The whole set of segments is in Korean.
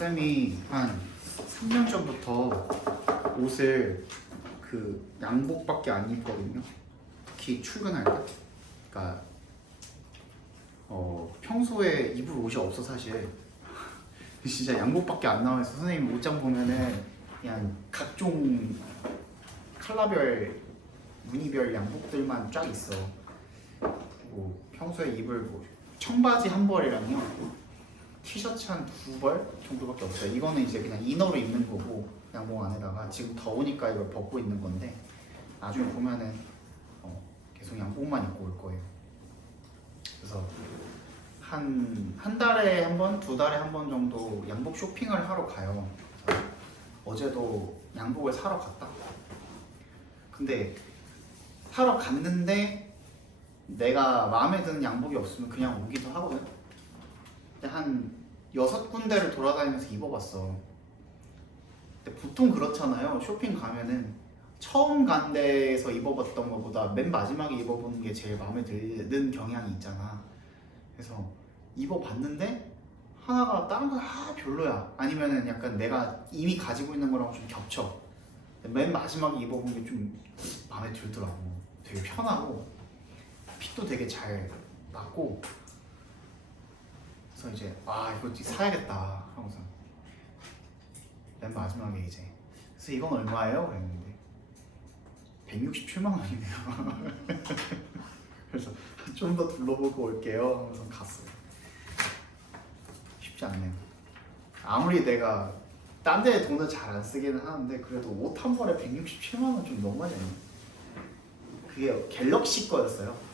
쌤이 한 3년 전부터 옷을 그 양복밖에 안 입거든요. 특히 출근할 때. 그러니까 평소에 입을 옷이 없어 사실. 진짜 양복밖에 안 나와서 선생님 옷장 보면은 그냥 각종 컬러별 무늬별 양복들만 쫙 있어. 뭐 평소에 입을 뭐 청바지 한 벌이랑요 티셔츠 한 2벌 정도밖에 없어요. 이거는 이제 그냥 이너로 입는 거고 양복 안에다가 지금 더우니까 이걸 벗고 있는 건데 나중에 보면은 계속 양복만 입고 올 거예요. 그래서 한 달에 한 번, 2달에 한 번 정도 양복 쇼핑을 하러 가요. 어제도 양복을 사러 갔다. 근데 사러 갔는데 내가 마음에 드는 양복이 없으면 그냥 오기도 하거든. 근데 한 6군데를 돌아다니면서 입어봤어. 근데 보통 그렇잖아요. 쇼핑 가면은 처음 간 데에서 입어봤던 것보다 맨 마지막에 입어보는 게 제일 마음에 드는 경향이 있잖아. 그래서 입어봤는데 하나가 다른 거 별로야. 아니면은 약간 내가 이미 가지고 있는 거랑 좀 겹쳐. 맨 마지막에 입어본 게 좀 마음에 들더라고. 되게 편하고 핏도 되게 잘 맞고. 그래서 이제 이거 사야겠다 하고서 맨 마지막에 이제 그래서 이건 얼마예요? 그랬는데 167만 원이네요. 그래서 좀 더 둘러보고 올게요 하면서 갔어요. 쉽지 않네요. 아무리 내가 딴 데에 돈을 잘 안 쓰기는 하는데 그래도 옷 한 벌에 167만 원 좀 너무하지 않나요? 그게 갤럭시 거였어요.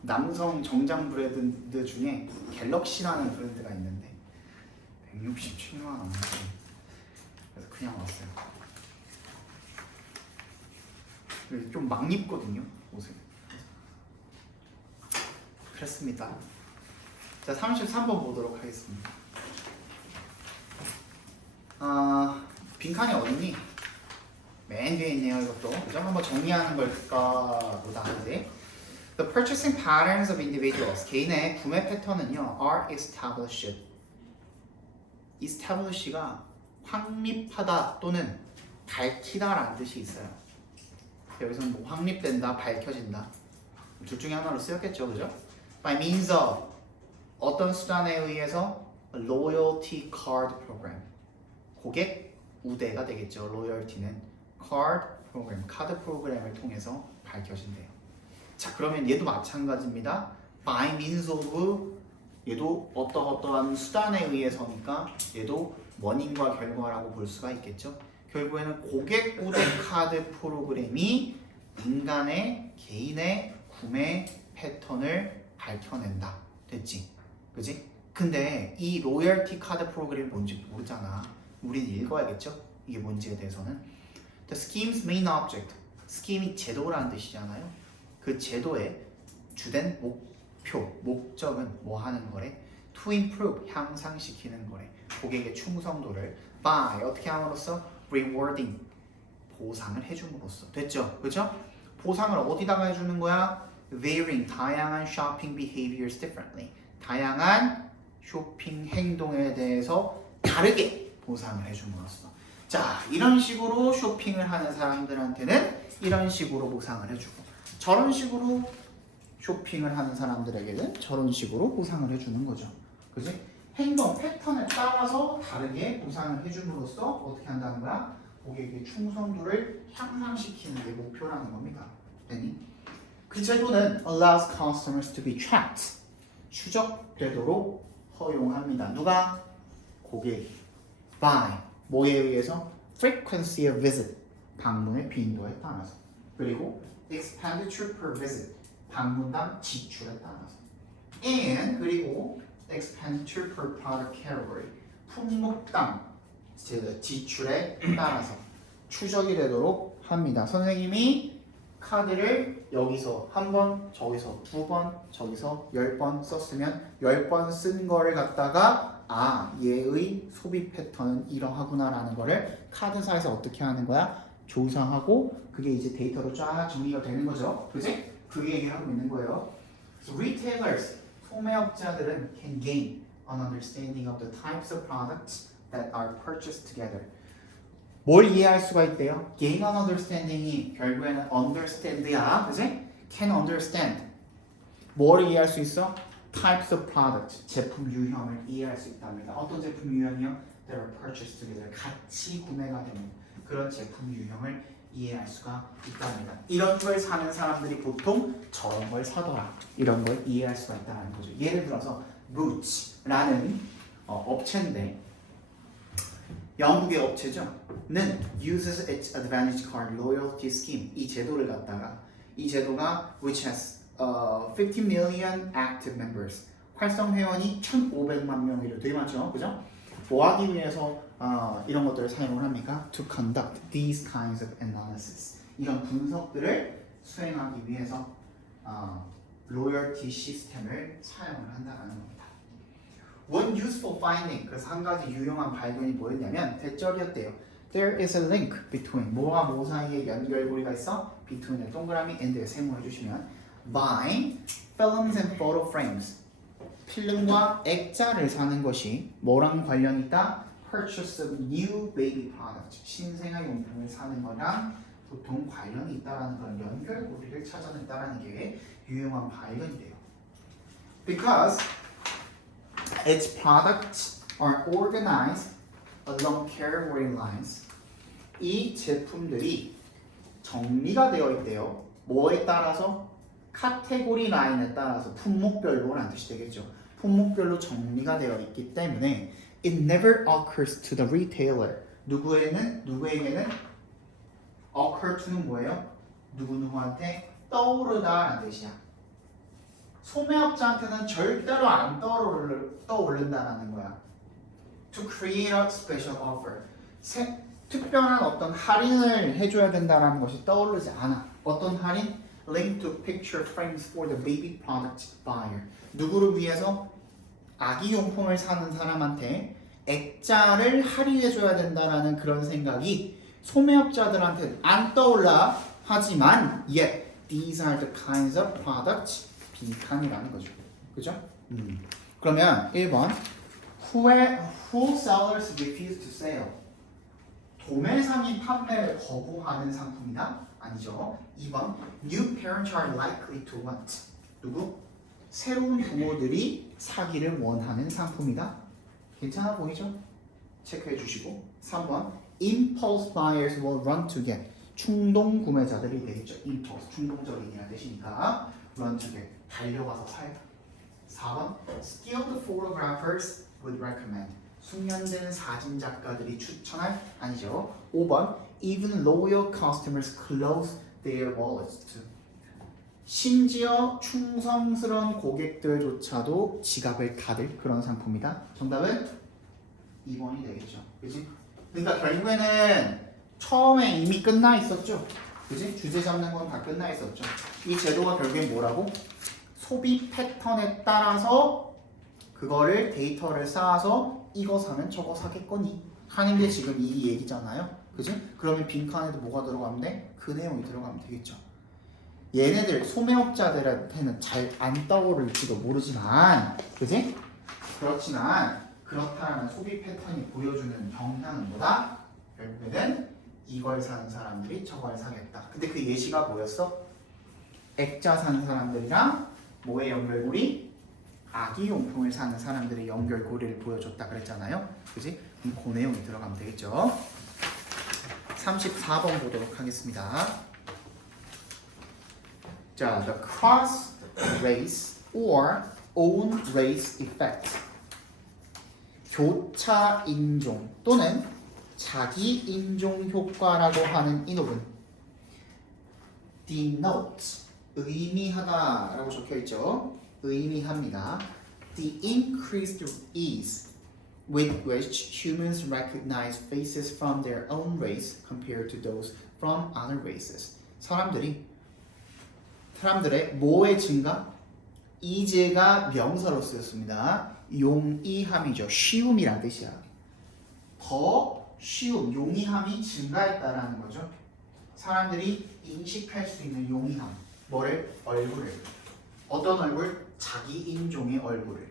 남성 정장 브랜드 중에 갤럭시라는 브랜드가 있는데 167만 원. 그래서 그냥 왔어요. 그래서 좀 막 입거든요 옷을. 그렇습니다. 자, 33번 보도록 하겠습니다. 빈칸이 어딨니? 맨 뒤에 있네요. 이것도 그죠? 한번 정리하는 걸까 보다 하는데 The purchasing patterns of individuals 개인의 구매 패턴은요 are established. establish가 확립하다 또는 밝히다라는 뜻이 있어요. 여기서는 뭐 확립된다, 밝혀진다 둘 중에 하나로 쓰였겠죠, 그죠? By means of 어떤 수단에 의해서 loyalty card program 고객 우대가 되겠죠. loyalty는 card program 카드 프로그램을 통해서 밝혀진대요. 자, 그러면 얘도 마찬가지입니다. By means of 얘도 어떠한 수단에 의해서니까 얘도 원인과 결과라고 볼 수가 있겠죠. 결국에는 고객 우대 카드 프로그램이 인간의 개인의 구매 패턴을 밝혀낸다. 됐지? 그지? 근데 이 로열티 카드 프로그램이 뭔지 모르잖아. 우린 읽어야겠죠? 이게 뭔지에 대해서는 The scheme's main object 스킴이 제도라는 뜻이잖아요. 그 제도의 주된 목적은 뭐 하는 거래? To improve 향상시키는 거래. 고객의 충성도를 by 어떻게 함으로써? Rewarding 보상을 해줌으로써. 됐죠? 그죠? 보상을 어디다가 해주는 거야? Varying 다양한 shopping behaviors differently 다양한 쇼핑 행동에 대해서 다르게 보상을 해줌으로써. 자, 이런 식으로 쇼핑을 하는 사람들한테는 이런 식으로 보상을 해주고 저런 식으로 쇼핑을 하는 사람들에게는 저런 식으로 보상을 해주는 거죠. 그지? 행동 패턴에 따라서 다르게 보상을 해줌으로써 어떻게 한다는 거야? 고객의 충성도를 향상시키는 게 목표라는 겁니다. 됐니? 그 제도는 allows customers to be tracked 추적되도록 허용합니다. 누가? 고객이. by 뭐에 의해서? frequency of visit 방문의 빈도에 따라서. 그리고 expenditure per visit 방문당 지출에 따라서. and 그리고 expenditure per product category 품목당 지출에 따라서 추적이 되도록 합니다. 선생님이 카드를 여기서 한 번, 저기서 2번, 저기서 10번 썼으면 10번 쓴 거를 갖다가 얘의 소비 패턴은 이러하구나 라는 거를 카드사에서 어떻게 하는 거야? 조사하고 그게 이제 데이터로 쫙 정리가 되는 거죠. 그지? 그게 얘기를 하고 있는 거예요. So retailers, 소매업자들은 can gain an understanding of the types of products that are purchased together. 뭘 이해할 수가 있대요? gain an understanding이 결국에는 understand야, 그지? can understand. 뭘 이해할 수 있어? types of product, 제품 유형을 이해할 수 있답니다. 어떤 제품 유형이요? that are purchased together, 같이 구매가 되는 그런 제품 유형을 이해할 수가 있답니다. 이런 걸 사는 사람들이 보통 저런 걸 사더라. 이런 걸 이해할 수가 있다는 거죠. 예를 들어서 Boots라는 업체인데 영국의 업체죠. 는 uses its advantage card loyalty scheme. 이 제도를 갖다가 이 제도가 which has 50 million active members. 활성 회원이 1,500만 명이래요. 되게 많죠, 그죠? 뭐 하기 위해서 이런 것들을 사용을 합니까? To conduct these kinds of analysis. 이런 분석들을 수행하기 위해서 로열티 시스템을 사용을 한다는 겁니다. One useful finding, 그래서 한 가지 유용한 발견이 뭐였냐면 대절이었대요. There is a link between, 뭐와 뭐 사이에 연결고리가 있어? between의 동그라미 and를 세모해 주시면 buying films and photo frames. 필름과 액자를 사는 것이 뭐랑 관련이 있다? Purchase of new baby products. 신생아 용품을 사는 거랑 보통 관련이 있다라는 그런 연결고리를 찾아낸다라는 게 유용한 발견이 돼요. Because its products are organized along category lines. 이 제품들이 정리가 되어 있대요. 뭐에 따라서? 카테고리 라인에 따라서 품목별로라는 뜻이 되겠죠. 품목별로 정리가 되어 있기 때문에 it never occurs to the retailer. 누구에게는 occur to는 뭐예요? 누구한테 떠오르다라는 뜻이야. 소매업자한테는 절대로 안 떠오른다는 거야. To create a special offer. 특별한 어떤 할인을 해줘야 된다는 것이 떠오르지 않아. 어떤 할인? Link to picture frames for the baby product buyer. 누구를 위해서? 아기 용품을 사는 사람한테 액자를 할인해줘야 된다는 그런 생각이 소매업자들한테 안 떠올라. 하지만 yet these are the kinds of products 빈칸이라는 거죠. 그죠? 그러면 1번 who sellers refuse to sell. 도매상이 판매를 거부하는 상품이다? 아니죠. 2번 new parents are likely to want. 누구? 새로운 부모들이 사기를 원하는 상품이다. 괜찮아 보이죠? 체크해 주시고 3번 impulse buyers will run to get. 충동 구매자들이 되겠죠. impulse 충동적인이라는 뜻이니까 run to get 달려가서 사요. 4번 skilled photographers would recommend. 숙련된 사진 작가들이 추천할? 아니죠. 5번 even loyal customers close their wallets to. 심지어 충성스러운 고객들조차도 지갑을 닫을 그런 상품이다. 정답은 2번이 되겠죠. 그치? 그러니까 결국에는 처음에 이미 끝나 있었죠. 그치? 주제 잡는 건 다 끝나 있었죠. 이 제도가 결국엔 뭐라고? 소비 패턴에 따라서 그거를 데이터를 쌓아서 이거 사면 저거 사겠거니 하는 게 지금 이 얘기잖아요. 그치? 그러면 빈칸에도 뭐가 들어가면 돼? 그 내용이 들어가면 되겠죠. 얘네들 소매업자들한테는 잘 안 떠오를지도 모르지만 그치? 그렇지만 그렇다면 소비 패턴이 보여주는 경향은 뭐다? 결국에는 이걸 사는 사람들이 저걸 사겠다. 근데 그 예시가 뭐였어? 액자 사는 사람들이랑 뭐의 연결고리? 아기 용품을 사는 사람들의 연결고리를 보여줬다 그랬잖아요. 그지? 그럼 그 내용이 들어가면 되겠죠. 34번 보도록 하겠습니다. 자, the cross race or own race effect. 교차 인종 또는 자기 인종 효과라고 하는 이 놈은 denotes 의미하다라고 적혀 있죠. 의미합니다. The increased ease with which humans recognize faces from their own race compared to those from other races. 사람들의 뭐의 증가? 이제가 명사로 쓰였습니다. 용이함이죠. 쉬움이란 뜻이야. 더 쉬움, 용이함이 증가했다라는 거죠. 사람들이 인식할 수 있는 용이함. 뭐를? 얼굴을. 어떤 얼굴? 자기 인종의 얼굴을.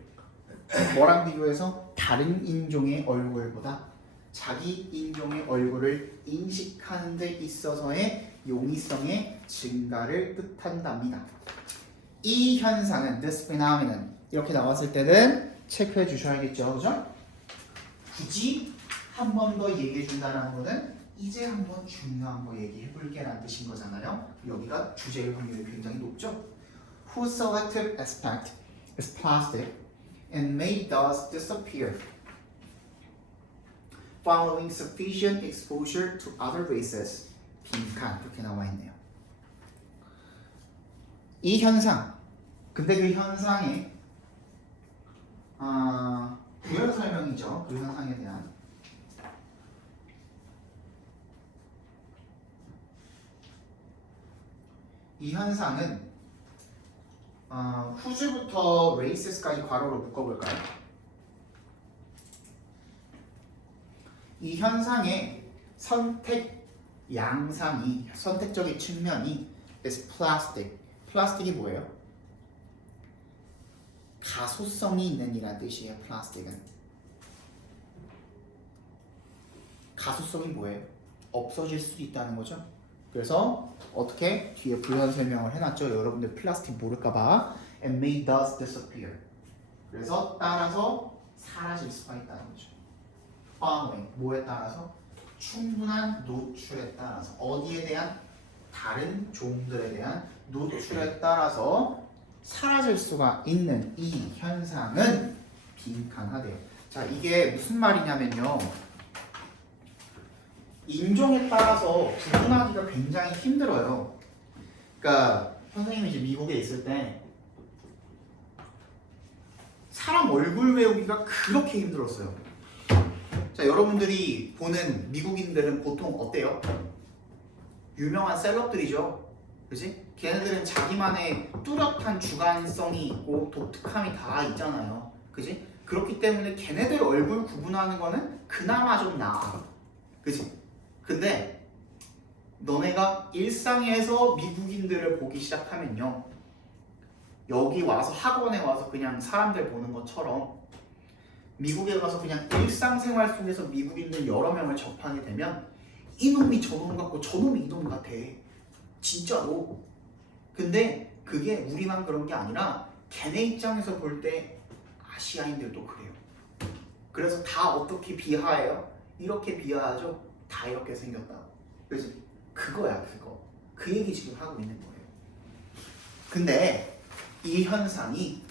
뭐랑 비교해서? 다른 인종의 얼굴보다 자기 인종의 얼굴을 인식하는 데 있어서의 용이성의 증가를 뜻한답니다. 이 현상은 this phenomenon 이렇게 나왔을 때는 체크해 주셔야겠죠, 그죠? 굳이 한 번 더 얘기해 준다는 거는 이제 한번 중요한 거 얘기해 볼게라는 뜻인 거잖아요. 여기가 주제일 확률이 굉장히 높죠. Whose selective aspect is plastic and may thus disappear following sufficient exposure to other races. 빈칸 이렇게 나와 있네요. 이 현상, 근데 그 현상의 부연 설명이죠. 그 현상에 대한 이 현상은 whose부터 races까지 괄호로 묶어볼까요? 이 현상의 선택 양상이 선택적인 측면이 is plastic. 플라스틱이 뭐예요? 가소성이 있는 이란 뜻이에요. 플라스틱은 가소성이 뭐예요? 없어질 수 있다는 거죠. 그래서 어떻게 뒤에 부연 설명을 해놨죠. 여러분들 플라스틱 모를까봐 and may thus disappear. 그래서 따라서 사라질 수가 있다는 거죠. following 뭐에 따라서? 충분한 노출에 따라서 어디에 대한? 다른 종들에 대한 노출에 따라서 사라질 수가 있는 이 현상은 빈칸하대요. 자, 이게 무슨 말이냐면요. 인종에 따라서 구분하기가 굉장히 힘들어요. 그러니까 선생님이 이제 미국에 있을 때 사람 얼굴 외우기가 그렇게 힘들었어요. 자, 여러분들이 보는 미국인들은 보통 어때요? 유명한 셀럽들이죠. 그지? 걔네들은 자기만의 뚜렷한 주관성이 있고 독특함이 다 있잖아요. 그지? 그렇기 때문에 걔네들 얼굴 구분하는 거는 그나마 좀 나아. 그지? 근데 너네가 일상에서 미국인들을 보기 시작하면요. 여기 와서 학원에 와서 그냥 사람들 보는 것처럼 미국에 가서 그냥 일상생활 속에서 미국인들 여러 명을 접하게 되면 이놈이 저놈 같고 저놈이 이놈 같아. 진짜로. 근데 그게 우리만 그런 게 아니라 걔네 입장에서 볼 때 아시아인들도 그래요. 그래서 다 어떻게 비하해요? 이렇게 비하하죠? 다 이렇게 생겼다고. 그래서 그거야 그거. 그 얘기 지금 하고 있는 거예요. 근데 이 현상이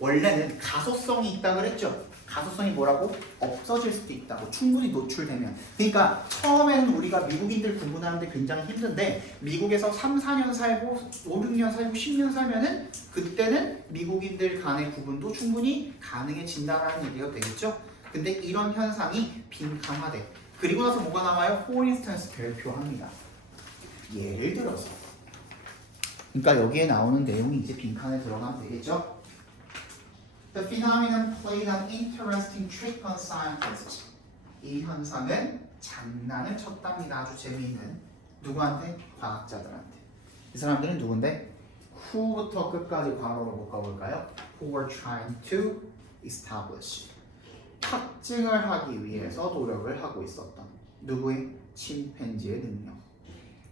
원래는 가소성이 있다 그랬죠? 가소성이 뭐라고? 없어질 수도 있다고. 충분히 노출되면. 그러니까 처음에는 우리가 미국인들 구분하는데 굉장히 힘든데 미국에서 3, 4년 살고 5, 6년 살고 10년 살면은 그때는 미국인들 간의 구분도 충분히 가능해진다는 얘기가 되겠죠? 근데 이런 현상이 빈칸화돼. 그리고 나서 뭐가 나와요? For instance 별표합니다. 예를 들어서. 그러니까 여기에 나오는 내용이 이제 빈칸에 들어가면 되겠죠? The phenomenon played an interesting trick on scientists. 이 현상은 장난을 쳤답니다. 아주 재미있는. 누구한테? 과학자들한테. 이 사람들은 누군데? Who부터 끝까지 괄호로 묶어볼까요? Who were trying to establish. 확증을 하기 위해서 노력을 하고 있었던 누구의? 침팬지의 능력.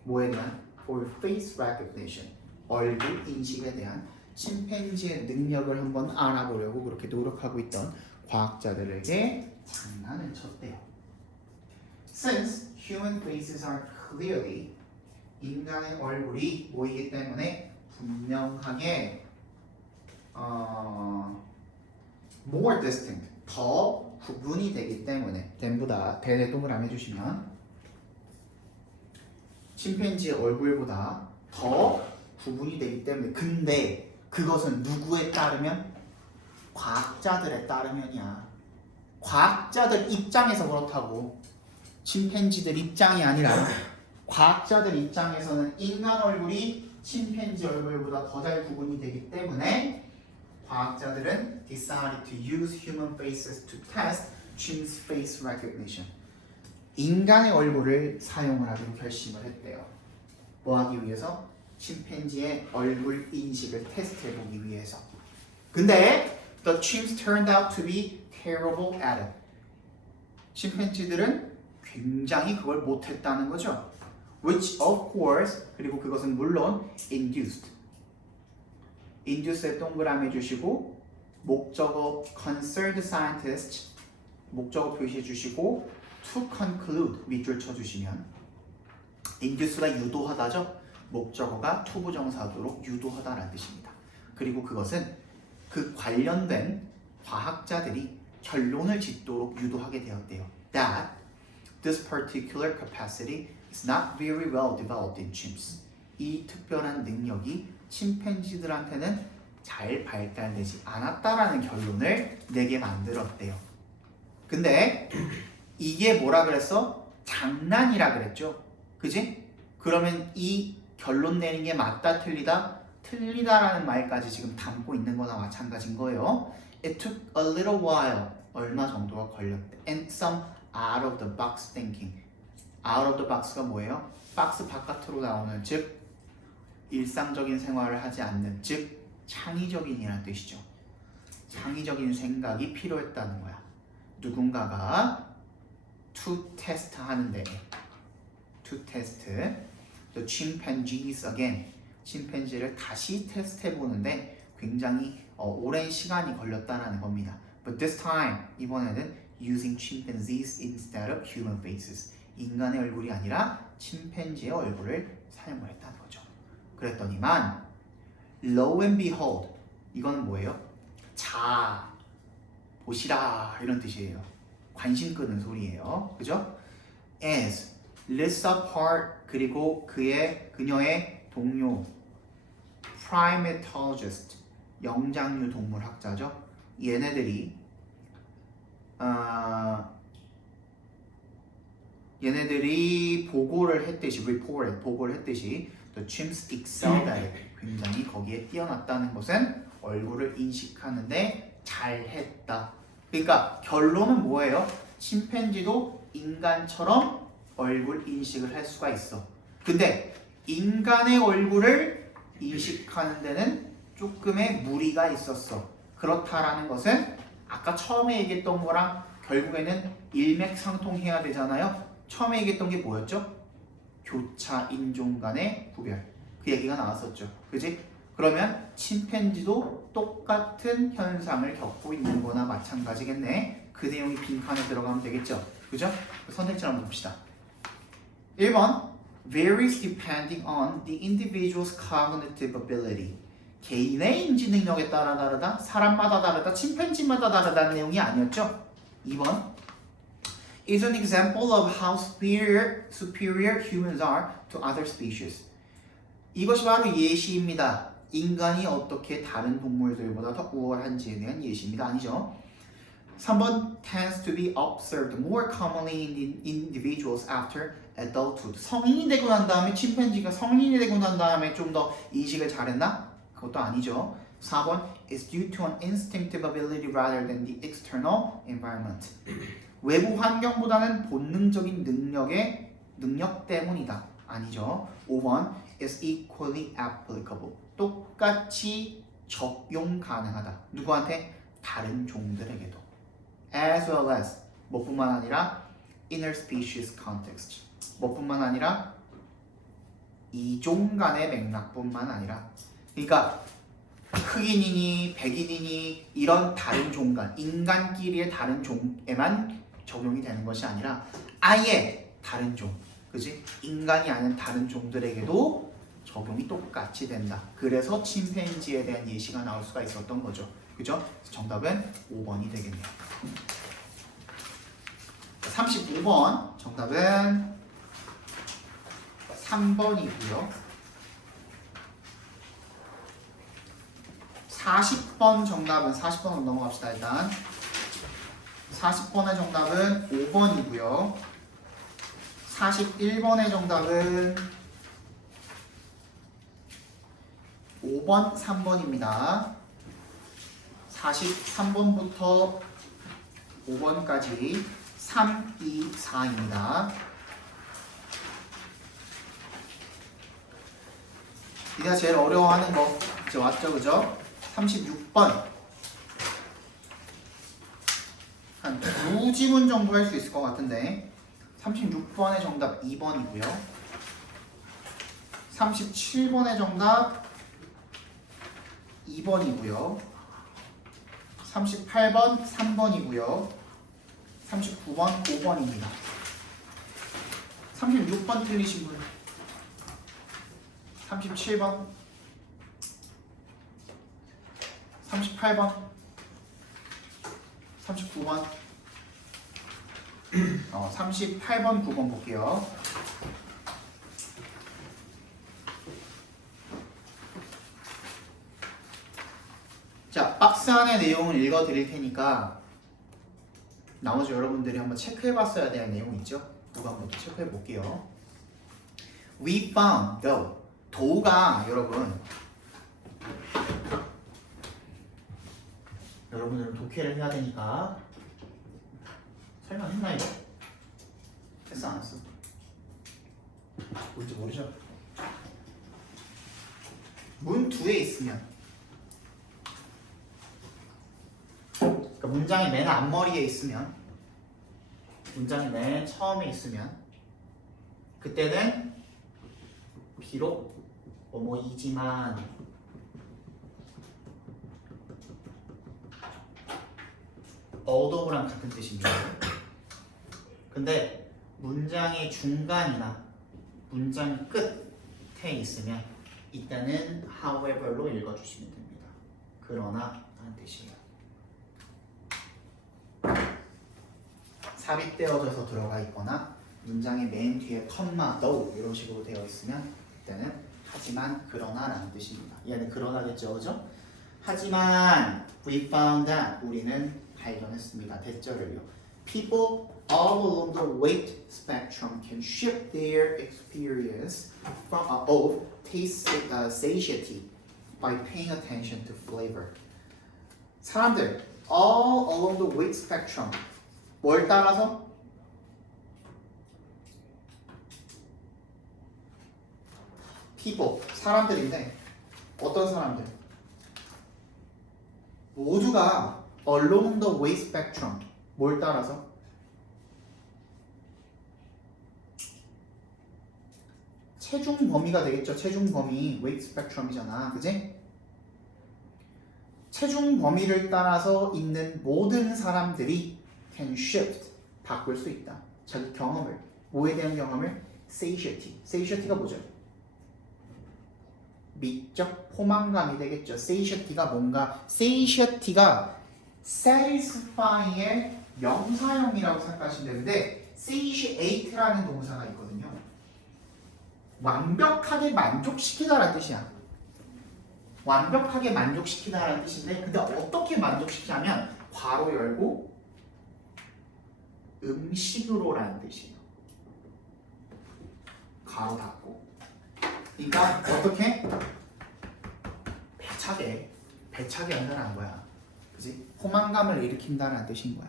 뭐에 대한? For face recognition. 얼굴 인식에 대한 침팬지의 능력을 한번 알아보려고 그렇게 노력하고 있던 과학자들에게 장난을 쳤대요. Since human faces are clearly 인간의 얼굴이 보이기 때문에 분명하게 more distinct 더 구분이 되기 때문에 than보다 대대 동그라미 해주시면 침팬지의 얼굴보다 더 구분이 되기 때문에 근데 그것은 누구에 따르면? 과학자들에 따르면이야. 과학자들 입장에서 그렇다고. 침팬지들 입장이 아니라 과학자들 입장에서는 인간 얼굴이 침팬지 얼굴보다 더 잘 구분이 되기 때문에 과학자들은 decided to use human faces to test chimps face recognition. 인간의 얼굴을 사용을 하기로 결심을 했대요. 뭐 하기 위해서? 침팬지의 얼굴 인식을 테스트해보기 위해서. 근데 the chimps turned out to be terrible at it. 침팬지들은 굉장히 그걸 못했다는 거죠. Which of course, 그리고 그것은 물론 induced. induce에 동그라미 주시고 목적어 concerned scientist 목적어 표시해 주시고 to conclude 밑줄 쳐주시면 induce가 유도하다죠. 목적어가 to 부정사도록 유도하다라는 뜻입니다. 그리고 그것은 그 관련된 과학자들이 결론을 짓도록 유도하게 되었대요. That this particular capacity is not very well developed in chimps. 이 특별한 능력이 침팬지들한테는 잘 발달되지 않았다라는 결론을 내게 만들었대요. 근데 이게 뭐라 그랬어? 장난이라 그랬죠. 그지? 그러면 이 결론 내는 게 맞다 틀리다? 틀리다라는 말까지 지금 담고 있는 거나 마찬가지인 거예요. It took a little while. 얼마 정도가 걸렸대. And some out of the box thinking. out of the box가 뭐예요? 박스 바깥으로 나오는 즉 일상적인 생활을 하지 않는 즉 창의적인이라는 뜻이죠. 창의적인 생각이 필요했다는 거야. 누군가가 to test 하는데 to test the chimpanzees again 침팬지를 다시 테스트해 보는데 굉장히 오랜 시간이 걸렸다라는 겁니다. But this time 이번에는 using chimpanzees instead of human faces 인간의 얼굴이 아니라 침팬지의 얼굴을 사용을 했다는 거죠. 그랬더니만 lo and behold 이거는 뭐예요? 자 보시라 이런 뜻이에요. 관심 끄는 소리예요. 그죠? As Lisa Part 그리고 그녀의 동료 primatologist 영장류 동물 학자죠. 얘네들이 보고를 했듯이 보고를 했듯이 the chimps excelled at it. 굉장히 거기에 뛰어났다는 것은 얼굴을 인식하는데 잘했다. 그러니까 결론은 뭐예요? 침팬지도 인간처럼 얼굴 인식을 할 수가 있어. 근데 인간의 얼굴을 인식하는 데는 조금의 무리가 있었어. 그렇다라는 것은 아까 처음에 얘기했던 거랑 결국에는 일맥상통해야 되잖아요. 처음에 얘기했던 게 뭐였죠? 교차 인종 간의 구별. 그 얘기가 나왔었죠. 그지? 그러면 침팬지도 똑같은 현상을 겪고 있는 거나 마찬가지겠네. 그 내용이 빈칸에 들어가면 되겠죠. 그죠? 선택지를 한번 봅시다. 1번 varies depending on the individual's cognitive ability. 개인의 인지 능력에 따라 다르다. 사람마다 다르다. 침팬지마다 다르다는 내용이 아니었죠. 2번 is an example of how superior humans are to other species. 이것이 바로 예시입니다. 인간이 어떻게 다른 동물들보다 더 우월한지에 대한 예시입니다. 아니죠? 3번 tends to be observed more commonly in individuals after adulthood. 성인이 되고 난 다음에 침팬지가 성인이 되고 난 다음에 좀 더 인식을 잘했나? 그것도 아니죠. 4번 is due to an instinctive ability rather than the external environment. 외부 환경보다는 본능적인 능력 때문이다. 아니죠. 5번 is equally applicable. 똑같이 적용 가능하다. 누구한테? 다른 종들에게도. As well as 뭐뿐만 아니라 interspecies context. 뭐뿐만 아니라 이종 간의 맥락뿐만 아니라 그러니까 흑인이니 백인이니 이런 다른 종간 인간끼리의 다른 종에만 적용이 되는 것이 아니라 아예 다른 종 그지? 인간이 아닌 다른 종들에게도 적용이 똑같이 된다. 그래서 침팬지에 대한 예시가 나올 수가 있었던 거죠. 그죠? 정답은 5번이 되겠네요. 35번 정답은 3번이고요. 40번 정답은 40번으로 넘어갑시다. 일단 40번의 정답은 5번이고요. 41번의 정답은 5번, 3번입니다. 43번부터 5번까지 3, 2, 4입니다. 이제 제일 어려워하는 거 이제 왔죠, 그죠? 36번 한 두 우지문 정도 할 수 있을 것 같은데 36번의 정답 2번이고요. 37번의 정답 2번이고요. 38번 3번이고요. 39번 5번입니다. 36번 틀리신 분 37번 38번 39번 38번 9번 볼게요. 자, 박스 안의 내용을 읽어 드릴 테니까 나머지 여러분들이 한번 체크해 봤어야 될 내용 있죠? 그거 한번 체크해 볼게요. We found though. 도가 여러분들은 독해를 해야 되니까 설명했나 이거? 했어 안 했어? 뭔지 모르죠? 문 뒤에 있으면 그러니까 문장이 맨 앞머리에 있으면 문장이 맨 처음에 있으면 그때는 비록 뭐뭐이지만 although랑 같은 뜻입니다. 근데 문장의 중간이나 문장 끝에 있으면 이때는 however로 읽어주시면 됩니다. 그러나 라는 뜻이에요. 삽입되어져서 들어가 있거나 문장의 맨 뒤에 컴마 though 이런 식으로 되어 있으면 이때는 하지만 그러나 라는 뜻입니다. 얘는 그러나겠죠, 그죠? 하지만 we found that 우리는 발견했습니다. 대절을요. People all along the weight spectrum can shift their experience of taste satiety by paying attention to flavor. 사람들 all along the weight spectrum 뭘 따라서? people 사람들인데 어떤 사람들? 모두가 along the weight spectrum 뭘 따라서? 체중 범위가 되겠죠. 체중 범위 weight spectrum이잖아, 그지? 체중 범위를 따라서 있는 모든 사람들이 can shift 바꿀 수 있다. 자기 경험을 뭐에 대한 경험을? satiety. satiety가 뭐죠? 미적 포만감이 되겠죠. satiaty가 뭔가 satiaty가 satisfy의 명사형이라고 생각하시면 되는데 satiate라는 동사가 있거든요. 완벽하게 만족시키다라는 뜻이야. 완벽하게 만족시키다라는 뜻인데 근데 어떻게 만족시키냐면 괄호 열고 음식으로라는 뜻이에요. 괄호 닫고 그러니까 어떻게? 배차게 한다는 거야. 그지? 포만감을 일으킨다는 뜻인 거야.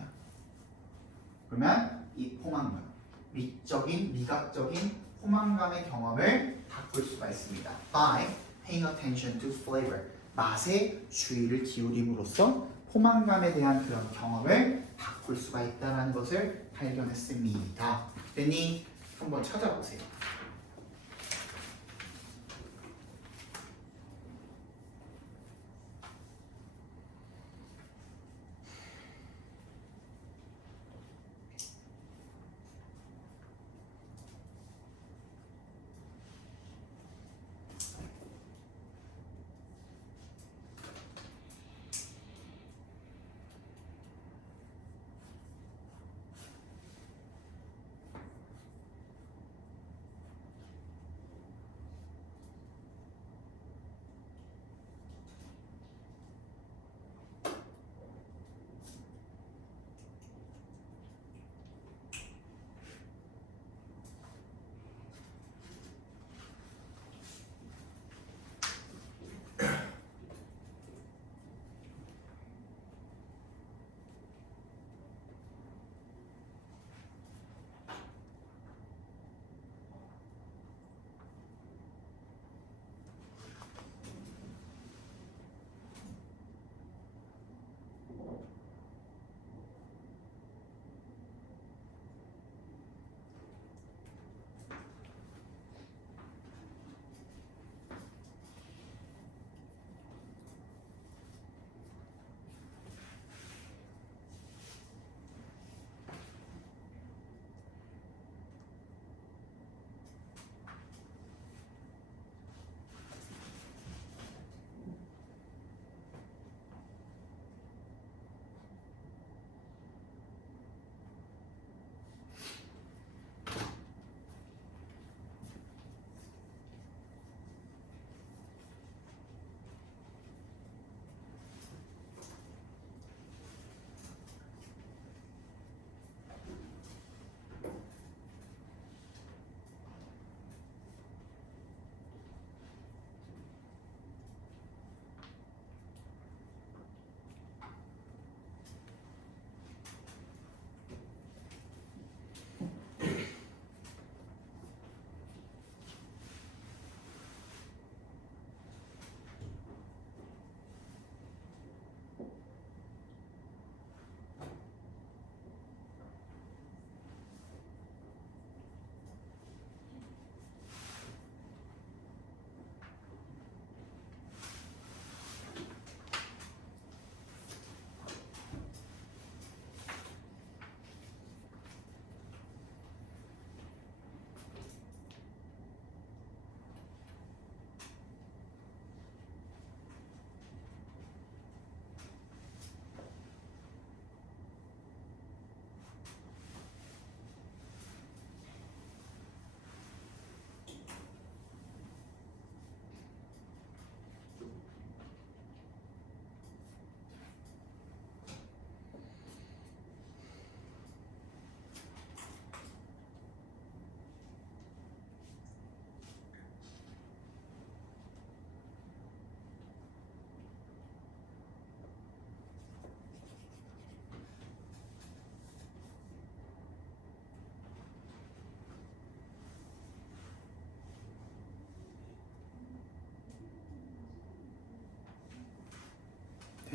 그러면 이 포만감, 미적인, 미각적인 포만감의 경험을 바꿀 수가 있습니다. By paying attention to flavor. 맛에 주의를 기울임으로써 포만감에 대한 그런 경험을 바꿀 수가 있다는 것을 발견했습니다. 그러니 한번 찾아보세요.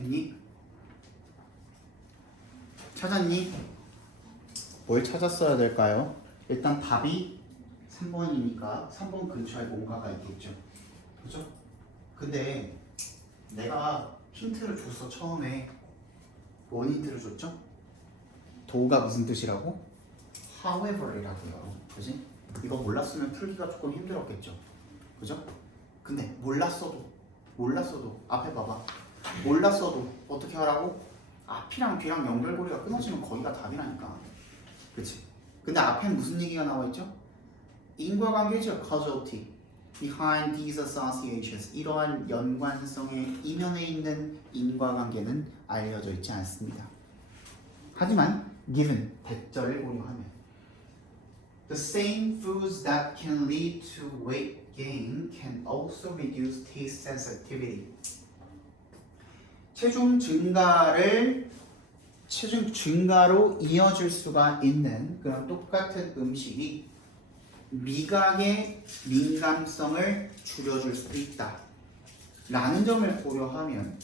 됐니? 찾았니? 뭘 찾았어야 될까요? 일단 답이 3번이니까 3번 근처에 뭔가가 있겠죠. 그죠? 근데 내가 힌트를 줬어. 처음에 뭔 힌트를 줬죠? 도가 무슨 뜻이라고? however이라고요. 그지? 이거 몰랐으면 풀기가 조금 힘들었겠죠. 그죠? 근데 몰랐어도 앞에 봐봐. 몰랐어도 어떻게 하라고? 앞이랑 뒤랑 연결고리가 끊어지면 거기가 답이라니까. 그치? 근데 앞엔 무슨 얘기가 나와 있죠? 인과관계죠. causality behind these associations. 이러한 연관성의 이면에 있는 인과관계는 알려져 있지 않습니다. 하지만 given 대절을 고려하면 the same foods that can lead to weight gain can also reduce taste sensitivity. 체중 증가로 이어질 수가 있는 그런 똑같은 음식이 미각의 민감성을 줄여줄 수도 있다 라는 점을 고려하면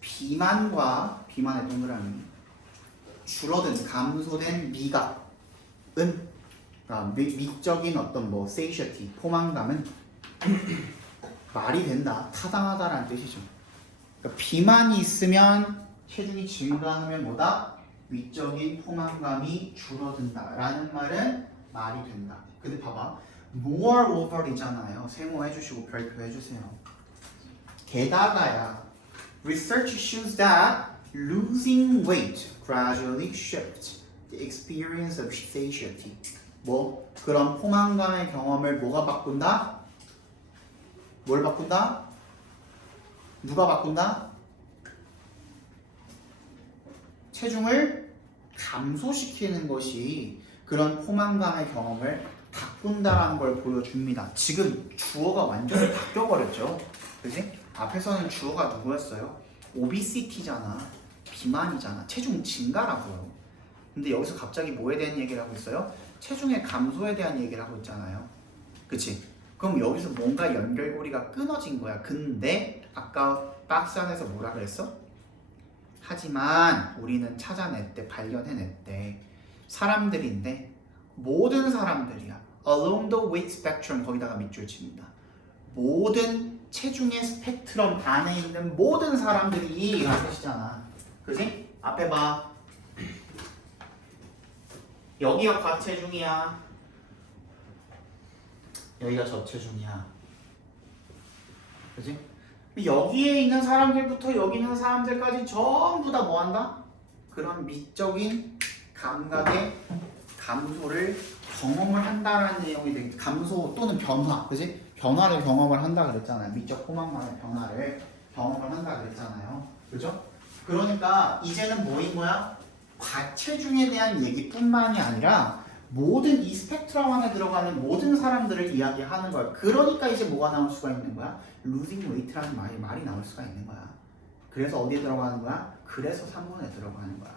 비만의 동그라미 줄어든 감소된 미각은 미적인 어떤 뭐 satiety 포만감은 말이 된다 타당하다라는 뜻이죠. 그러니까 비만이 있으면 체중이 증가하면 뭐다? 위적인 포만감이 줄어든다라는 말은 말이 된다. 근데 봐봐, moreover이잖아요. 세모해주시고 별표해주세요. 게다가야, research shows that losing weight gradually shifts the experience of satiety. 뭐 그런 포만감의 경험을 뭐가 바꾼다? 뭘 바꾼다? 누가 바꾼다? 체중을 감소시키는 것이 그런 포만감의 경험을 바꾼다라는 걸 보여줍니다. 지금 주어가 완전히 바뀌어버렸죠. 그지? 앞에서는 주어가 누구였어요? obesity잖아. 비만이잖아. 체중 증가라고요. 근데 여기서 갑자기 뭐에 대한 얘기를 하고 있어요? 체중의 감소에 대한 얘기를 하고 있잖아요. 그치? 그럼 여기서 뭔가 연결고리가 끊어진 거야. 근데 아까 박스 안에서 뭐라 그랬어? 하지만 우리는 찾아냈대, 발견해냈대. 사람들인데 모든 사람들이야. Along the weight spectrum 거기다가 밑줄 칩니다. 모든 체중의 스펙트럼 안에 있는 모든 사람들이 이런 뜻이잖아. 그지? 앞에 봐. 여기가 과체중이야. 여기가 저체중이야. 그지? 여기에 있는 사람들부터 여기 있는 사람들까지 전부 다 뭐 한다? 그런 미적인 감각의 감소를 경험을 한다라는 내용이 되겠지. 감소 또는 변화, 그지? 변화를 경험을 한다 그랬잖아요. 미적 포만감의 변화를 경험을 한다 그랬잖아요. 그죠? 그러니까 이제는 뭐인 거야? 과체중에 대한 얘기뿐만이 아니라 모든 이 스펙트럼 안에 들어가는 모든 사람들을 이야기하는 거야. 그러니까 이제 뭐가 나올 수가 있는 거야? losing weight라는 말이 나올 수가 있는 거야. 그래서 어디에 들어가는 거야? 그래서 3번에 들어가는 거야.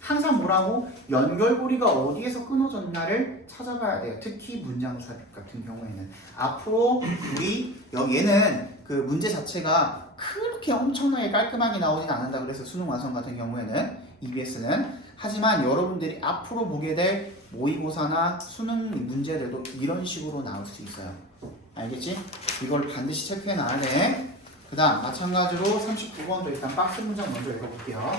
항상 뭐라고? 연결고리가 어디에서 끊어졌나를 찾아봐야 돼요. 특히 문장사 같은 경우에는. 앞으로 우리 얘는 그 문제 자체가 그렇게 엄청나게 깔끔하게 나오진 않는다. 그래서 수능 완성 같은 경우에는 EBS는. 하지만 여러분들이 앞으로 보게 될 모의고사나 수능 문제들도 이런 식으로 나올 수 있어요. 알겠지? 이걸 반드시 체크해 놔야 돼. 그 다음 마찬가지로 39번도 일단 박스 문장 먼저 읽어볼게요.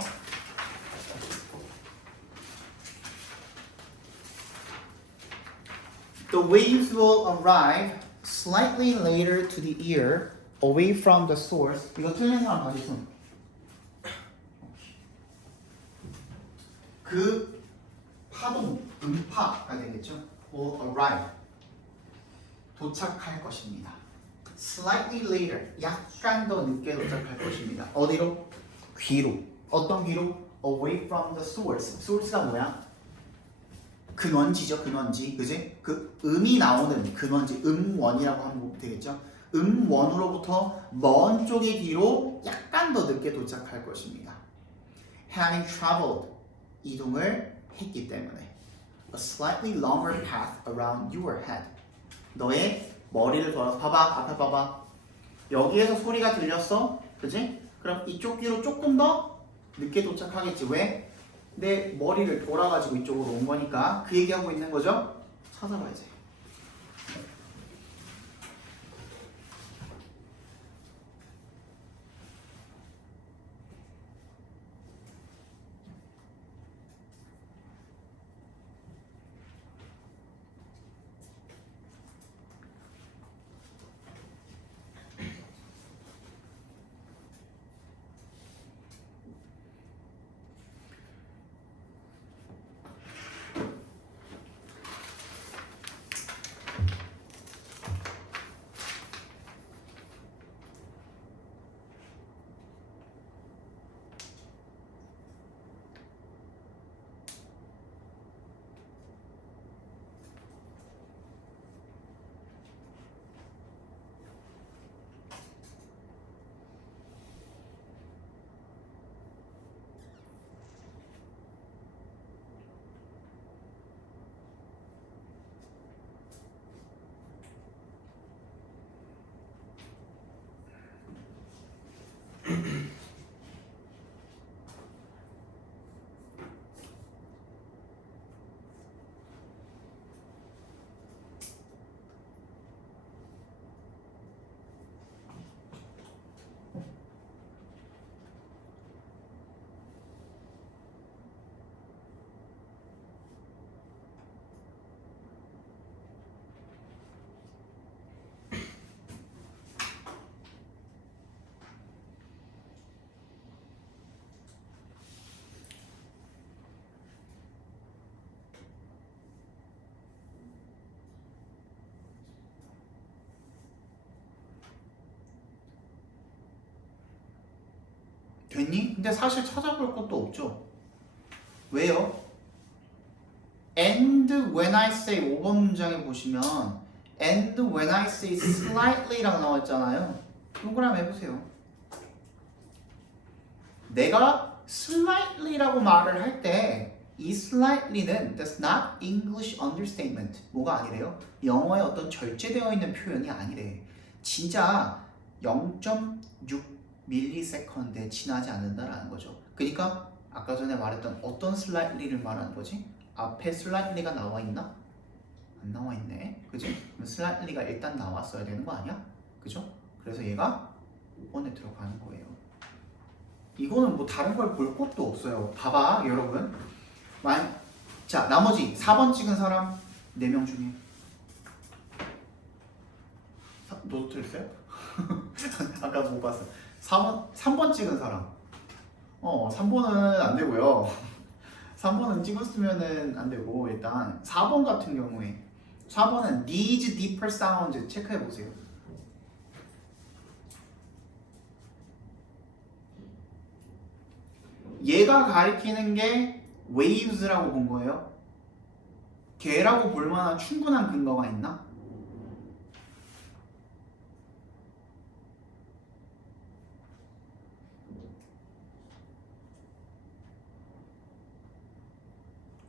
The waves will arrive slightly later to the ear, away from the source. 이거 틀린 사람 다시 손. 그 파동, 음파가 되겠죠. will arrive. 도착할 것입니다. Slightly later, 약간 더 늦게 도착할 것입니다. 어디로? 귀로. 어떤 귀로? Away from the source. source가 뭐야? 근원지죠, 근원지. 그지? 그 음이 나오는 근원지, 음원이라고 하면 되겠죠. 음원으로부터 먼 쪽의 뒤로 약간 더 늦게 도착할 것입니다. Having traveled, 이동을 했기 때문에. A slightly longer path around your head. 너의 머리를 돌아서 봐봐, 앞에 봐봐. 여기에서 소리가 들렸어, 그지? 그럼 이쪽 귀로 조금 더 늦게 도착하겠지. 왜? 내 머리를 돌아가지고 이쪽으로 온 거니까 그 얘기하고 있는 거죠? 찾아봐야지. 됐니? 근데 사실 찾아볼 것도 없죠. 왜요? And when I say 5번 문장에 보시면 And when I say slightly라고 나와있잖아요. 동그라미 해보세요. 내가 slightly라고 말을 할 때 이 slightly는 that's not English understatement. 뭐가 아니래요? 영어에 어떤 절제되어 있는 표현이 아니래. 진짜 0.6ms에 지나지 않는다라는 거죠. 그러니까 아까 전에 말했던 어떤 slightly를 말하는 거지? 앞에 slightly가 나와 있나? 안 나와 있네. 그지? 그럼 slightly가 일단 나왔어야 되는 거 아니야? 그죠? 그래서 얘가 5번에 들어가는 거예요. 이거는 뭐 다른 걸 볼 것도 없어요. 봐봐, 여러분. 자, 나머지 4번 찍은 사람 4명 중에 너도 틀렸어요? 아까 못 봤어. 3번 찍은 사람. 3번은 안 되고요. 3번은 찍었으면은 안 되고 일단 4번 같은 경우에 4번은 needs deeper sounds 체크해 보세요. 얘가 가리키는 게 waves라고 본 거예요. 걔라고 볼 만한 충분한 근거가 있나?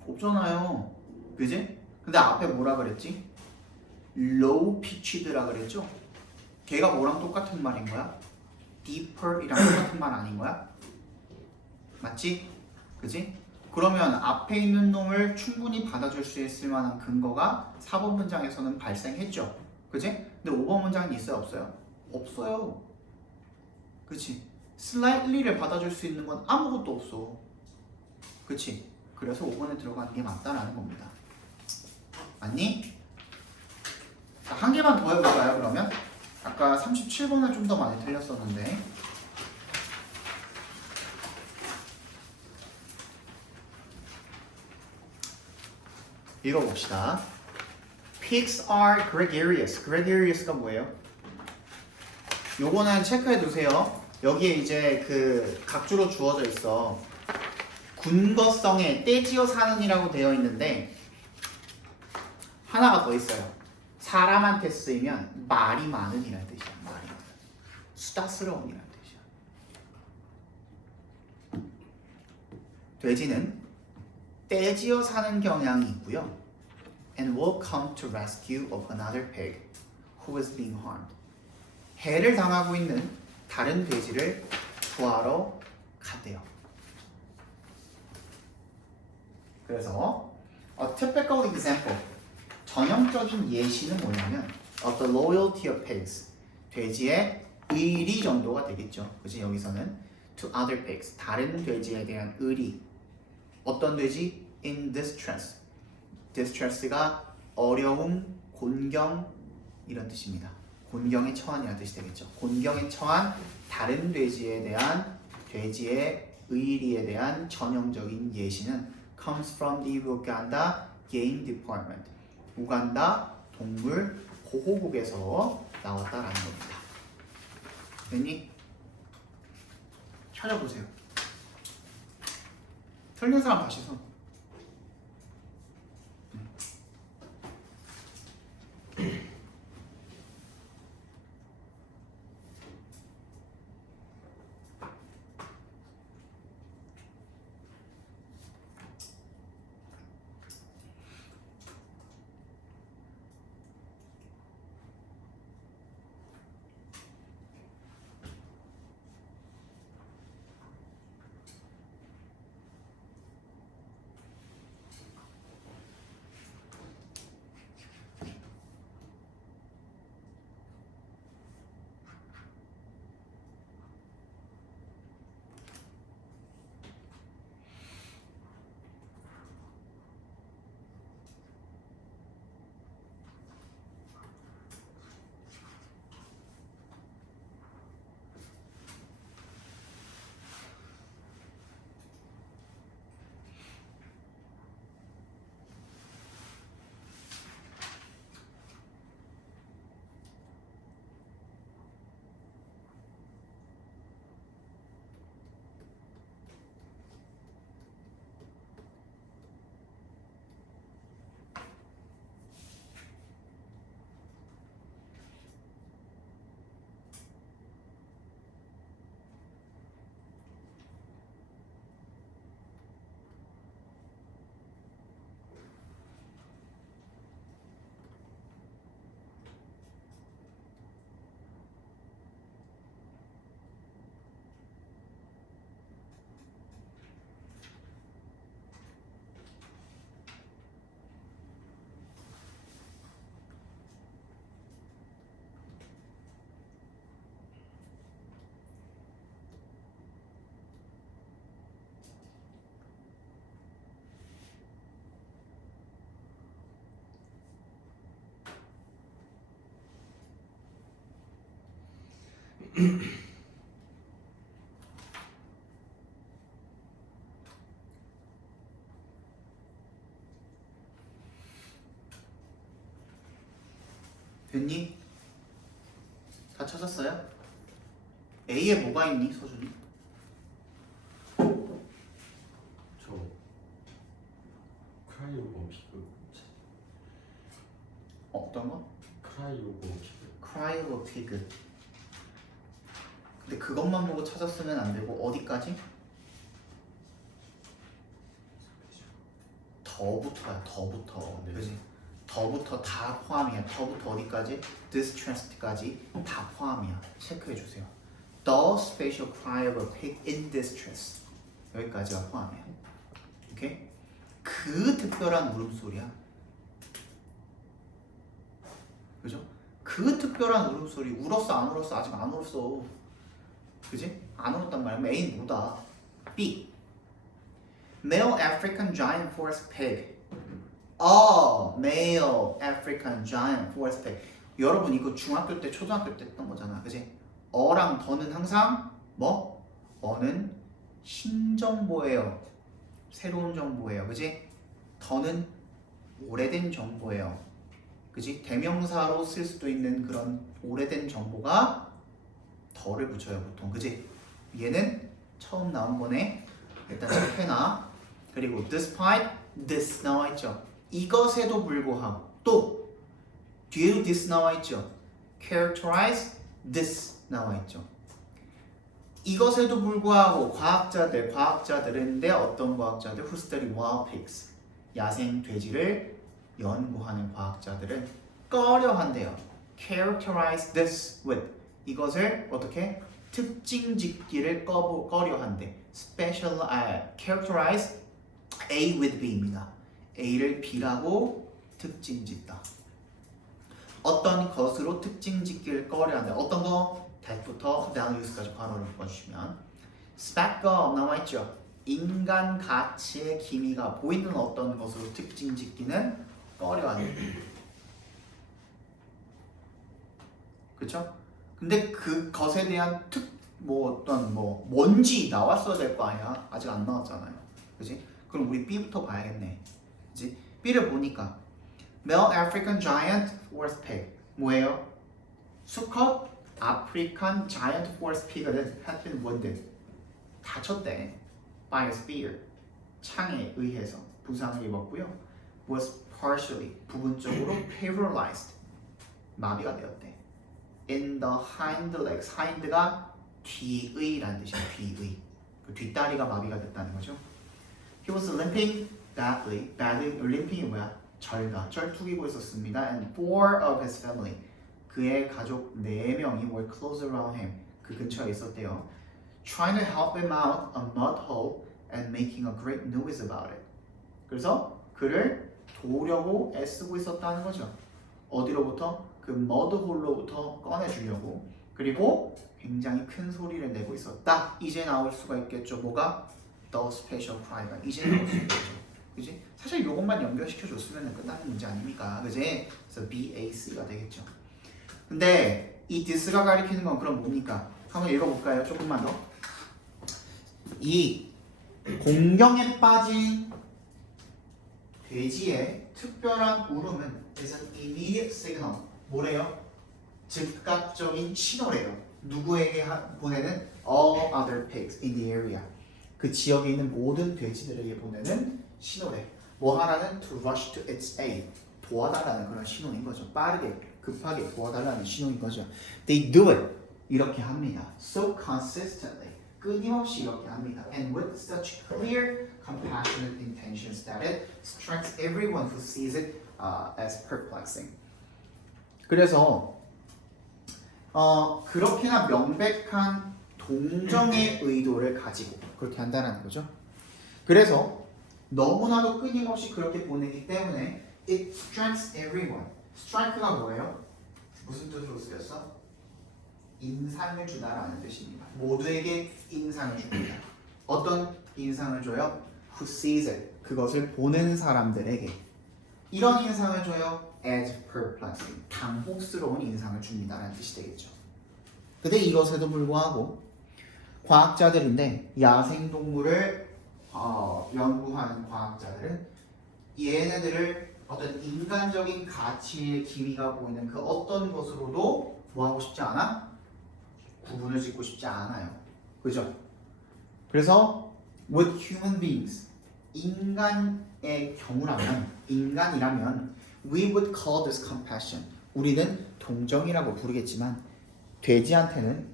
없잖아요. 그지? 근데 앞에 뭐라 그랬지? low pitched라 그랬죠? 걔가 뭐랑 똑같은 말인 거야? deeper이랑 똑같은 말 아닌 거야? 맞지? 그지? 그러면 앞에 있는 놈을 충분히 받아줄 수 있을 만한 근거가 4번 문장에서는 발생했죠. 그지? 근데 5번 문장은 있어요? 없어요? 없어요. 그치? slightly를 받아줄 수 있는 건 아무것도 없어. 그치? 그래서 5번에 들어가는 게 맞다라는 겁니다. 맞니? 자, 한 개만 더 해볼까요, 그러면? 아까 37번은 좀 더 많이 틀렸었는데. 읽어봅시다. Pigs are gregarious. gregarious가 뭐예요? 요거는 체크해 두세요. 여기에 이제 그 각주로 주어져 있어. 군거성에 떼지어 사는이라고 되어 있는데 하나가 더 있어요. 사람한테 쓰이면 말이 많은이라는 뜻이야. 말이 많은. 수다스러운이라는 뜻이야. 돼지는 떼지어 사는 경향이 있고요. And will come to rescue of another pig who is being harmed. 해를 당하고 있는 다른 돼지를 구하러 갔대요. 그래서 a typical example, 전형적인 예시는 뭐냐면 of the loyalty of pigs, 돼지의 의리 정도가 되겠죠. 그치? 여기서는 to other pigs, 다른 돼지에 대한 의리. 어떤 돼지? in distress. distress가 어려움, 곤경 이런 뜻입니다. 곤경에 처한이라는 뜻이 되겠죠. 곤경에 처한 다른 돼지에 대한 돼지의 의리에 대한 전형적인 예시는 comes from the Uganda Game Department. 우간다 동물 보호국에서 나왔다라는 겁니다. 됐니? 찾아보세요. 틀린 사람 다시 손. 됐니? 다 찾았어요? A에 뭐가 있니, 서준이? 저 크라이오버 피그. 어떤 거? 크라이오버 피그. Cry of a pig. 근데 그것만 보고 찾았으면 안 되고 어디까지? 더부터야, 더부터. 네. 그지? 더부터 다 포함이야. 더부터 어디까지? Distressed까지 다 포함이야. 체크해 주세요. The special cry of a pig in distress. 여기까지가 포함이야. 오케이? 그 특별한 울음소리야. 그죠? 그 특별한 울음소리. 울었어 안 울었어? 아직 안 울었어. 그지? 안 울었단 말이야. A는 뭐다? B. Male African giant forest pig. Male African giant forest pig. 여러분 이거 중학교 때 초등학교 때 했던 거잖아. 그지? 어랑 더는 항상 뭐? 어는 신정보예요. 새로운 정보예요. 그지? 더는 오래된 정보예요. 그지? 대명사로 쓸 수도 있는 그런 오래된 정보가 더를 붙여요 보통. 그지? 얘는 처음 나온 거네. 일단 체크해놔. 그리고 despite this 나와 있죠. 이것에도 불구하고 또 뒤에도 this 나와 있죠. characterize this 나와 있죠. 이것에도 불구하고 과학자들인데 어떤 과학자들? Who study wild pigs. 야생 돼지를 연구하는 과학자들은 꺼려한대요. characterize this with. 이것을 어떻게? 특징 짓기를 꺼려한대. characterize A with B입니다. A를 B라고 특징 짓다. 어떤 것으로 특징 짓기를 꺼려한다. 어떤 거? that부터 values까지 괄호를 묶어주시면 speck of 남아있죠. 인간 가치의 기미가 보이는 어떤 것으로 특징 짓기는 꺼려한다. 그쵸? 근데 그 것에 대한 뭔지 나왔어야 될 거 아니야? 아직 안 나왔잖아요. 그지? 그럼 우리 B부터 봐야겠네. 그지? B를 보니까 Male African Giant Forest Pig 뭐예요? 수컷 아프리칸 Giant Forest Pig은 had been wounded 다쳤대 by a spear 창에 의해서 부상을 입었고요. Was partially 부분적으로 paralyzed 마비가 되었대. In the hind legs hind가 뒤의라는 뜻이에요. 뒤의 그 뒷다리가 마비가 됐다는 거죠. He was limping badly. limping이 뭐야? 쩔뚝이고 있었습니다. And 4 of his family 그의 가족 4명이 were close around him 그 근처에 있었대요. Trying to help him out a mud hole and making a great noise about it. 그래서 그를 도우려고 애쓰고 있었다는 거죠. 어디로부터? 그 머드홀로부터 꺼내주려고. 그리고 굉장히 큰 소리를 내고 있었다. 이제 나올 수가 있겠죠. 뭐가? The special cry가 이제 나올 수 있겠죠. 그지? 사실 이것만 연결시켜 줬으면 끝나는 문제 아닙니까? 그지? 그래서 BAC가 되겠죠. 근데 이 this가 가리키는 건 그럼 뭡니까? 한번 읽어볼까요? 조금만 더. 이 공경에 빠진 돼지의 특별한 울음은 is an immediate signal. 뭐래요? 즉각적인 신호래요. 누구에게 보내는? All other pigs in the area. 그 지역에 있는 모든 돼지들에게 보내는 신호래. 뭐 하라는? To rush to its aid. 도와달라는 그런 신호인 거죠. 빠르게, 급하게 도와달라는 신호인 거죠. They do it. 이렇게 합니다. So consistently. 끊임없이 이렇게 합니다. And with such clear, compassionate intentions that it strikes everyone who sees it as perplexing. 그래서 그렇게나 명백한 동정의 의도를 가지고 그렇게 한다는 거죠. 그래서 너무나도 끊임없이 그렇게 보내기 때문에 it strikes everyone. strike가 뭐예요? 무슨 뜻으로 쓰였어? 인상을 주다라는 뜻입니다. 모두에게 인상을 줍니다. 어떤 인상을 줘요? Who sees it. 그것을 보는 사람들에게. 이런 인상을 줘요. As perplexing. 당혹스러운 인상을 줍니다라는 뜻이 되겠죠. 근데 이것에도 불구하고 과학자들인데 야생동물을 연구하는 과학자들은 얘네들을 어떤 인간적인 가치의 기미가 보이는 그 어떤 것으로도 뭐하고 싶지 않아? 구분을 짓고 싶지 않아요. 그죠? 그래서 with human beings 인간의 경우라면 인간이라면 we would call this compassion 우리는 동정이라고 부르겠지만 돼지한테는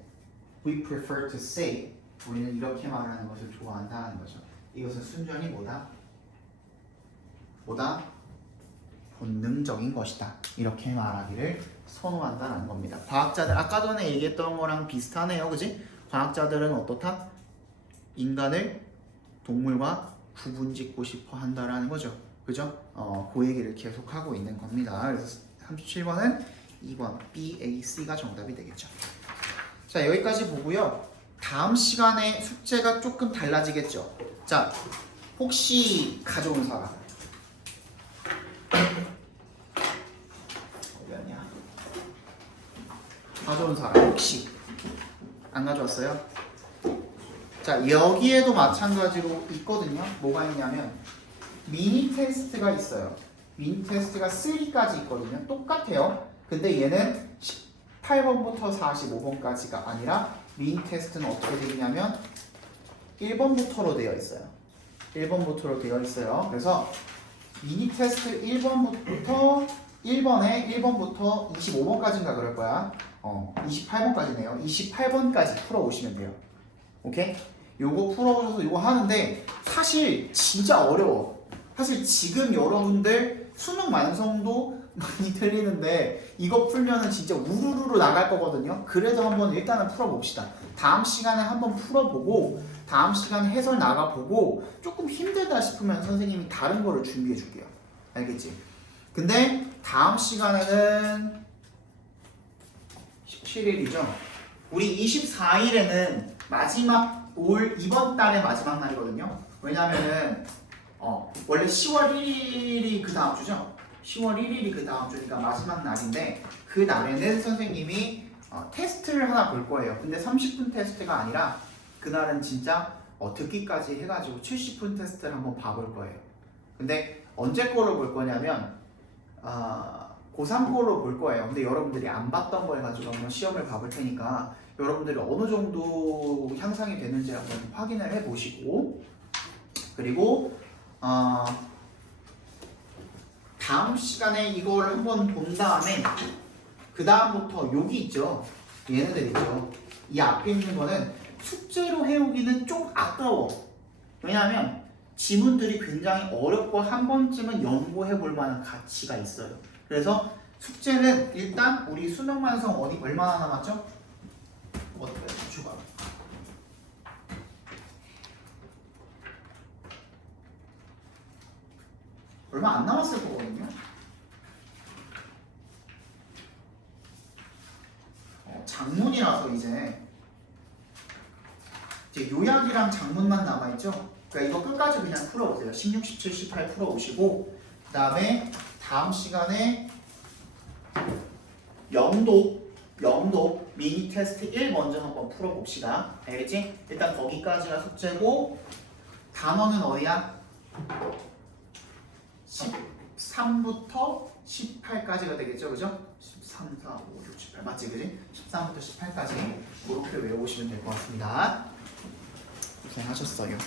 we prefer to say 우리는 이렇게 말하는 것을 좋아한다는 거죠. 이것은 순전히 뭐다? 본능적인 것이다. 이렇게 말하기를 선호한다는 겁니다. 과학자들 아까 전에 얘기했던 거랑 비슷하네요. 그지? 과학자들은 어떻다? 인간을 동물과 구분짓고 싶어 한다라는 거죠. 그죠? 그 얘기를 계속하고 있는 겁니다. 그래서 37번은 2번 BAC가 정답이 되겠죠. 자, 여기까지 보고요. 다음 시간에 숙제가 조금 달라지겠죠. 자, 혹시 가져온 사람 어디였냐? 가져온 사람 혹시 안 가져왔어요? 자, 여기에도 마찬가지로 있거든요. 뭐가 있냐면 미니 테스트가 있어요. 미니 테스트가 3까지 있거든요. 똑같아요. 근데 얘는 18번부터 45번까지가 아니라 미니 테스트는 어떻게 되어 있냐면 1번부터로 되어 있어요. 1번부터로 되어 있어요. 그래서 미니 테스트 1번부터 1번부터 25번까지인가 그럴 거야. 28번까지네요. 28번까지 풀어오시면 돼요. 오케이? 요거 풀어오셔서 요거 하는데 사실 진짜 어려워. 사실 지금 여러분들 수능 완성도 많이 틀리는데 이거 풀면은 진짜 우르르르 나갈 거거든요. 그래서 한번 일단은 풀어봅시다. 다음 시간에 한번 풀어보고 다음 시간에 해설 나가보고 조금 힘들다 싶으면 선생님이 다른 거를 준비해 줄게요. 알겠지? 근데 다음 시간에는 17일이죠. 우리 24일에는 마지막 이번 달의 마지막 날이거든요. 왜냐면은 원래 10월 1일이 그 다음 주죠. 10월 1일이 그 다음 주니까 마지막 날인데 그 날에는 선생님이 테스트를 하나 볼 거예요. 근데 30분 테스트가 아니라 그날은 진짜 듣기까지 해가지고 70분 테스트를 한번 봐볼 거예요. 근데 언제 거로 볼 거냐면 고3 거로 볼 거예요. 근데 여러분들이 안 봤던 거 해가지고 한번 시험을 봐볼 테니까 여러분들이 어느 정도 향상이 되는지 한번 확인을 해보시고 그리고 다음 시간에 이걸 한번 본 다음에 그 다음부터 여기 있죠. 얘네들 있죠. 이 앞에 있는 거는 숙제로 해오기는 좀 아까워. 왜냐하면 지문들이 굉장히 어렵고 한 번쯤은 연구해 볼 만한 가치가 있어요. 그래서 숙제는 일단 우리 수능 완성 얼마나 남았죠? 어떻게 추가? 얼마 안 남았을 거거든요. 장문이라서 이제 요약이랑 장문만 남아있죠. 그러니까 이거 끝까지 그냥 풀어보세요. 16, 17, 18 풀어오시고 그 다음에 다음 시간에 영독 미니 테스트 1 먼저 한번 풀어봅시다. 알겠지? 일단 거기까지가 숙제고 단어는 어디야? 13부터 18까지가 되겠죠, 그죠? 13, 4, 5, 6, 7, 8 맞지, 그지? 13부터 18까지 그렇게 외워보시면 될 것 같습니다. 고생하셨어요.